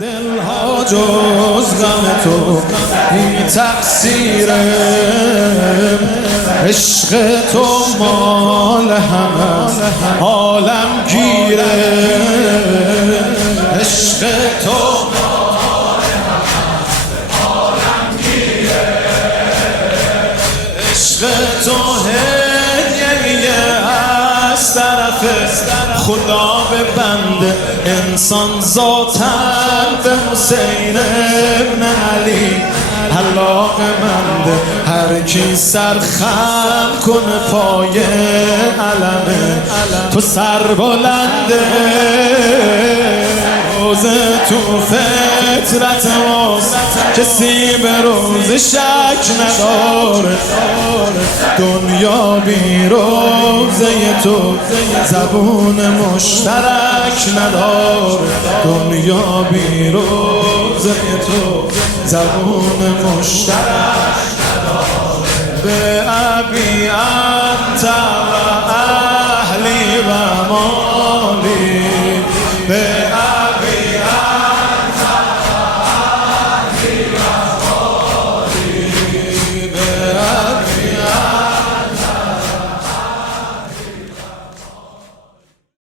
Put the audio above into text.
دلها جز غم تو بی تقصیره، عشق تو مال همه عالم گیره، عشق تو مال همه عالم گیره، عشق تو هدیه از طرف خدا به بنده، انسان ذاتن به حسین ابن علی علاقه‌منده. هر کی سر خم کنه پای علمه تو سر بلنده، روز تو فطرت ماست کسی به روز شک نداره، دنیا بی روزه تو زبون مشترک نداره، دنیا بی روزه تو زبون مشترک نداره. به ابی انت و اهلی و ما